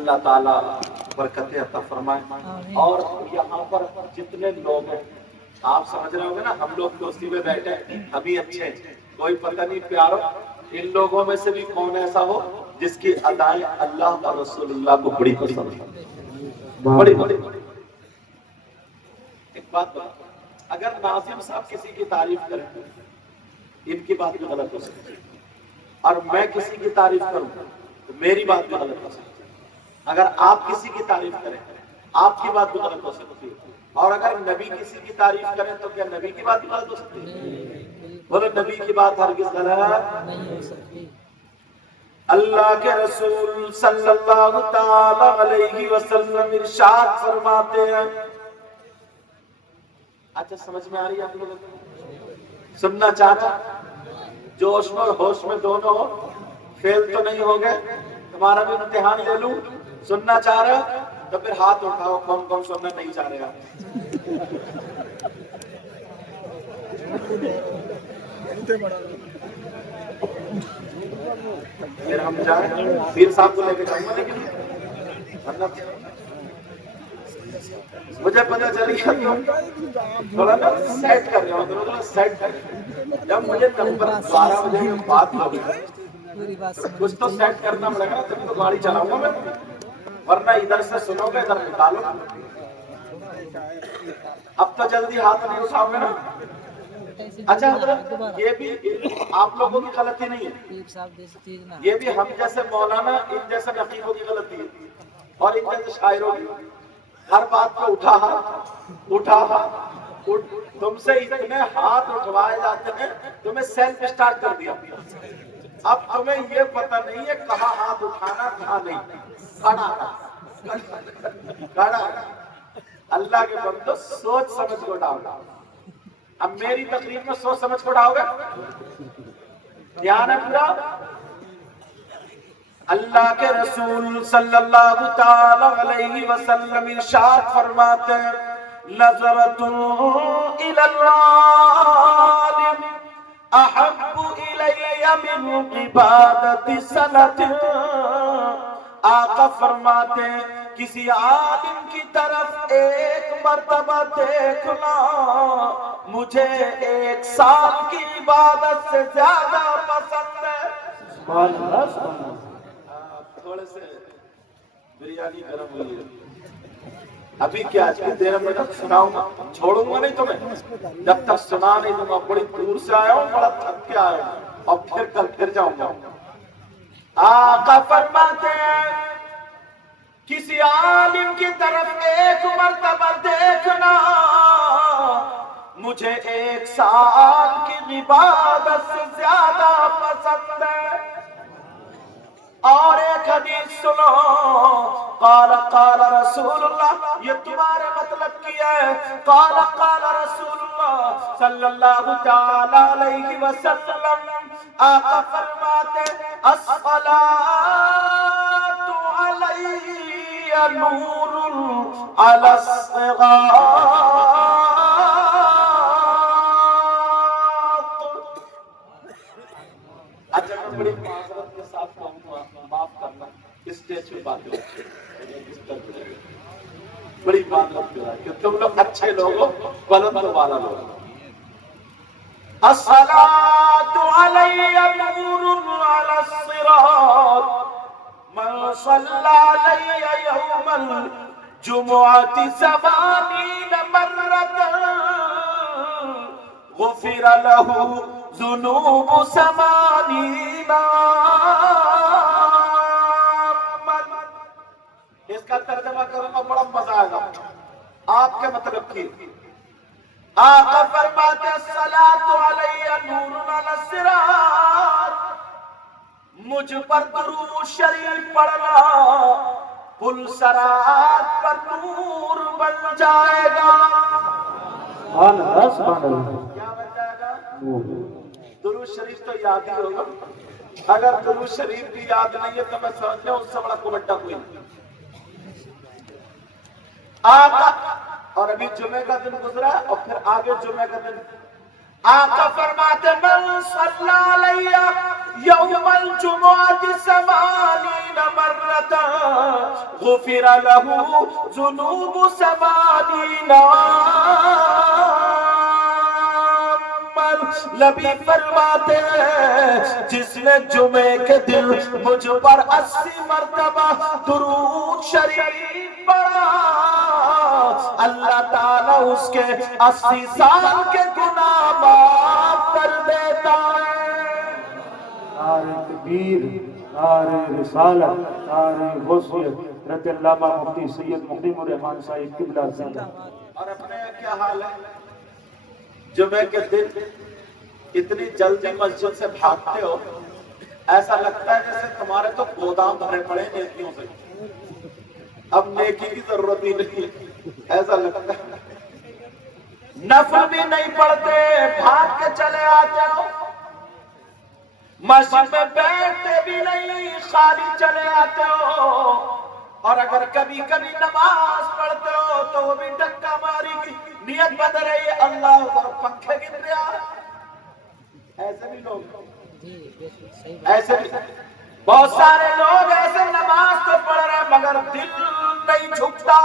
اللہ تعالیٰ برکت عطا فرمائے. اور یہاں پر جتنے لوگ ہیں آپ سمجھ رہے ہوں گے نا، ہم لوگ دوستی میں بیٹھے ابھی اچھے ہیں، کوئی پتہ نہیں پیارو ان لوگوں میں سے بھی کون ایسا ہو جس کی ادائیں اللہ اور رسول اللہ کو بڑی پسند ہے. بڑی ایک بات بتا، اگر ناظم صاحب کسی کی تعریف کریں ان کی بات بھی غلط ہو سکتی ہے، اور میں کسی کی تعریف کروں تو میری بات بھی غلط ہو سکتی ہے. اگر آپ کسی کی تعریف کریں آپ کی بات بھی غلط ہو سکتی ہے، اور اگر نبی کسی کی تعریف کریں تو کیا نبی کی بات بھی غلط ہو سکتی ہے؟ بولو نبی کی بات ہرگز غلط نہیں ہو سکتی. اللہ کے رسول صلی اللہ تعالی علیہ وسلم ارشاد فرماتے ہیں. اچھا سمجھ میں آ رہی ہے آپ لوگوں کو؟ سننا چاہتا جوش میں اور ہوش میں دونوں ہو، فیل تو نہیں ہو گئے؟ تمہارا بھی امتحان لے لوں؟ سننا چاہ رہے ہو تو پھر ہاتھ اٹھاؤ کون کون سننا نہیں چاہ رہے آپ. پھر ہم جائیں پیر صاحب کو لے کے جاؤں گا، لیکن مجھے پتا چل گیا تھوڑا نا سیٹ کر رہے ہو، تھوڑا سیٹ کر رہے ہو. جب مجھے نمبر 12 بجے میں بات ہوگی کچھ تو سیٹ کرنا پڑے گا، تبھی تو گاڑی چلاؤں گا میں، ورنہ ادھر سے سنو گے ادھر نکالو. اب تو جلدی ہاتھ نہیں اٹھاؤ گے نا. اچھا یہ بھی آپ لوگوں کی غلطی نہیں ہے، یہ بھی ہم جیسے مولانا ان جیسے نقیبوں کی غلطی ہے اور ان جیسے شاعروں کی. ہر بات کو اٹھا تم سے اتنے ہاتھ اٹھوائے جاتے ہیں، تمہیں سیلف اسٹارٹ کر دیا. اب تمہیں یہ پتہ نہیں ہے کہاں ہاتھ اٹھانا کہاں نہیں. کھڑا اللہ کے بندو سوچ سمجھ کو ڈاؤ. اب میری تقریر میں سوچ سمجھ کو ڈاؤ گے؟ دھیان ہے پورا. اللہ کے رسول صلی اللہ تعالی علیہ وسلم ارشاد فرماتے ہیں نظرۃ الی العالم احب الی من عبادت سنۃ. آقا فرماتے ہیں کسی عالم کی طرف ایک مرتبہ دیکھنا مجھے 1 سال کی عبادت سے زیادہ پسند ہے. سبحان اللہ سبحان اللہ. تھوڑے سے بریانی گرم ہوئی ہے ابھی کیا دیر میں تک سناؤں گا، چھوڑوں گا نہیں تمہیں جب تک سنا نہیں دوں گا. بڑی دور سے آیا ہوں، بڑا تھک کے آیا ہوں، اور پھر کل پھر جاؤں گا. آقا فرماتے ہیں کسی عالم کی طرف ایک مرتبہ دیکھنا مجھے 1 سال کی عبادت سے زیادہ پسند ہے. اور ایک حدیث سنو قال قال رسول اللہ، یہ تمہارے مطلب کی ہے. قال قال رسول اللہ صلی اللہ تعالی علیہ وسلم آقا فرماتے الصلاۃ علی نور علی الصراط. اچھا میں بڑی معذرت کے ساتھ کہوں گا، معاف کرنا اسٹیج پہ بات ہو بڑی معذرت کے ساتھ کہ تم لوگ اچھے لوگ ہو، بلند والا لوگ. الصلاۃ علی نور علی الصراط من صلی علی یوم الجمعۃ 80 مرۃ غفر له ذنوب 80 عاما. اس کا ترجمہ کروں گا بڑا مزہ آئے گا آپ کے مطلب کی. آقا فرماتے الصلاۃ علی نور علی الصراط، مجھ پر درود شریف پڑھنا پل صراط پر نور بن جائے گا. کیا بن جائے گا؟ درود شریف تو یاد ہی ہوگا. اگر درود شریف بھی یاد نہیں ہے تو میں سمجھ لوں اس سے بڑا کوبٹا کوئی نہیں. آقا اور ابھی جمعے کا دن گزرا اور پھر آگے جمعے کا دن. آقا فرماتے من صلی علیہ یوم الجمعۃ 80 مرۃ غفر له ذنوب 70 نبی فرماتے ہیں جس نے جمعے کے دن مجھ پر 80 مرتبہ درود شریف پڑھا اللہ تعالیٰ اس کے 80 سال کے گناہ معاف کر دیتا ہے۔ نعرہ تکبیر، نعرہ رسالت، نعرہ غوثیت، رضی اللہ عنہ مفتی سید مقیم الرحمان صاحب قبلہ زندہ۔ اور اپنے کیا حال ہے؟ جمعے کے دن اتنی جلدی مسجد سے بھاگتے ہو، ایسا لگتا ہے جیسے تمہارے تو گودام بھرے پڑے نیکیوں سے، اب نیکی کی ضرورت ہی نہیں، ایسا لگتا ہے۔ نفل بھی نہیں پڑھتے، بھاگ کے چلے آتے ہو، مسجد میں بیٹھتے بھی نہیں، خالی چلے آتے ہو، اور اگر کبھی کبھی نماز پڑھتے ہو تو وہ بھی ڈکا ماری کی نیت بدل رہی ہے، اللہ اور پنکھے گر رہا ہے۔ ایسے بھی لوگ، ایسے بھی بہت سارے لوگ ایسے نماز تو پڑھ رہے ہیں مگر دل نہیں جھکتا۔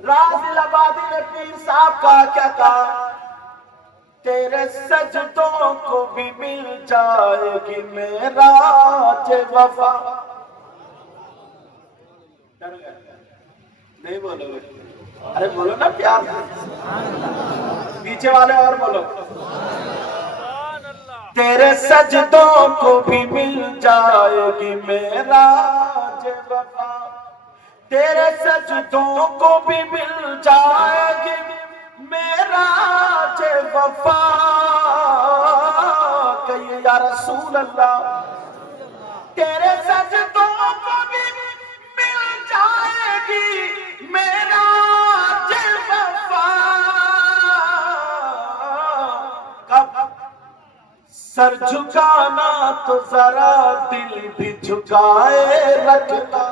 رازی آبادی نے پیر صاحب کا کیا کہا؟ تیرے سجدوں کو بھی مل جائے گی معراج وفا۔ نہیں بولو، ارے بولو نا پیار سے، پیچھے والے اور بولو۔ تیرے سجدوں کو بھی مل جائے گی معراج وفا، تیرے سجدوں کو بھی مل جائے گی معراج وفا، کہیے یا رسول اللہ۔ تیرے سجدوں کو بھی مل جائے گی معراج وفا، کب؟ سر جھکانا تو ذرا دل بھی جھکائے رکھنا،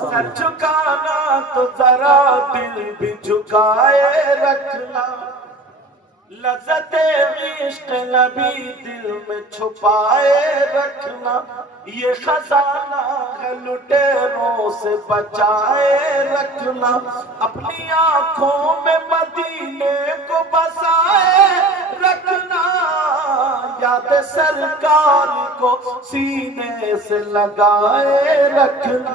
سر جھکانا تو ذرا دل بھی جھکائے رکھنا، لذت عشق نبی دل میں چھپائے رکھنا، یہ خزانہ ہے لٹیروں سے بچائے رکھنا، اپنی آنکھوں میں مدینے کو بسائے رکھنا، یاد سرکار کو سینے سے لگائے رکھنا۔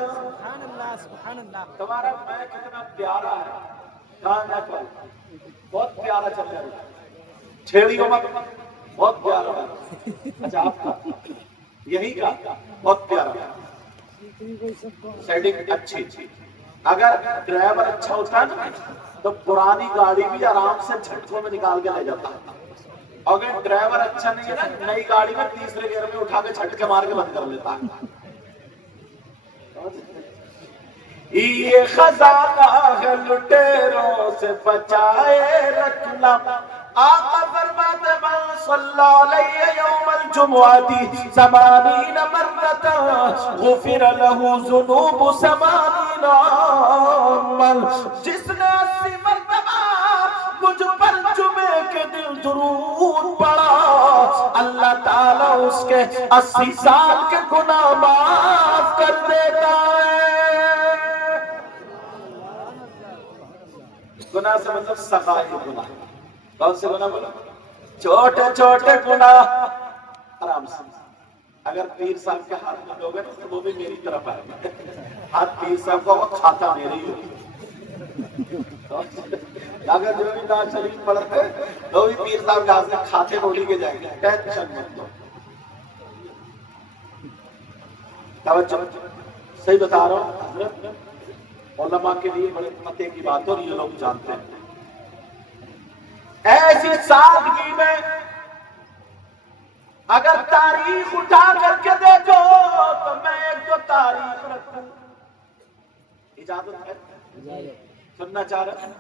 تمہارا میں کتنا پیارا ہے، گانا پر بہت پیارا چل رہا ہے، چھیڑیوں مت، بہت پیارا ہے۔ اچھا آپ کا یہی کا بہت پیارا، سیٹنگ اچھی، اگر ڈرائیور اچھا ہوتا ہے نا تو پرانی گاڑی بھی آرام سے جھٹکوں میں نکال کے لے جاتا ہے، اگر ڈرائیور اچھا نہیں ہے نا نئی گاڑی میں تیسرے گیئر میں اٹھا کے جھٹکے مار کے بند کر لیتا ہے۔ یہ خزانہ ہے لٹیروں سے بچائے رکھنا، آقا فرماتے من صلی علیہ یوم الجمعہ 80 مرتا غفر له ذنوب 70 عاما، جس نے 80 مرتبہ مجھ پر جمعے کے دن درود پڑھا اللہ تعالیٰ اس کے 80 سال کے گناہ معاف کر دیتا ہے۔ گناہ سے مطلب صغائر گناہ، کون سے گناہ بولا؟ چھوٹے چھوٹے گناہ آرام سے۔ اگر پیر صاحب کے ہاتھ میں لوگ ہیں تو وہ بھی میری طرف آئے، ہاتھ پیر صاحب کا وہ کھاتا میرے ہی ہو، اگر جو بھی ناز شریف پڑھ رہے تو بھی پیر صاحب کے ہاتھ میں کھاتے بولی کے جائیں گے، ٹینشن مت لو۔ توجہ، صحیح بتا رہا ہوں حضرت، علماء کے لیے بڑے پتے کی بات اور یہ لوگ جانتے ہیں۔ ایسی سادگی میں اگر تاریخ اٹھا کر کے دیکھو تو میں ایک دو تاریخ رکھوں، اجازت ہے؟ سننا چاہ رہے ہیں؟